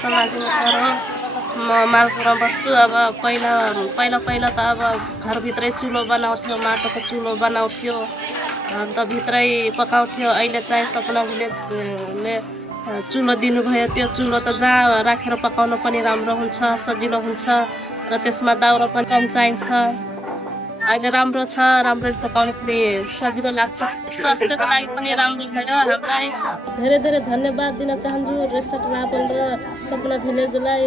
समाजमा सर हो। म मालपुरमा बस्छु। अब पहिला पहिला पहिला त अब घरभित्रै चुलो बनाउँथ्यो, माटोको चुलो बनाउँथ्यो, अन्त भित्रै पकाउँथ्यो। अहिले चाहिँ सपना भिलेजले चुलो दिनुभयो। त्यो चुलो त जहाँ राखेर पकाउन पनि राम्रो हुन्छ, सजिलो हुन्छ र त्यसमा दाउरा पनि कम चाहिन्छ। अहिले राम्रो छ, राम्ररी पकाउनु पनि सजिलो लाग्छ, स्वास्थ्यको लागि पनि राम्रो भयो हामीलाई। धेरै धेरै धन्यवाद दिन चाहन्छु रेसट रापल र सपना भिलेजलाई।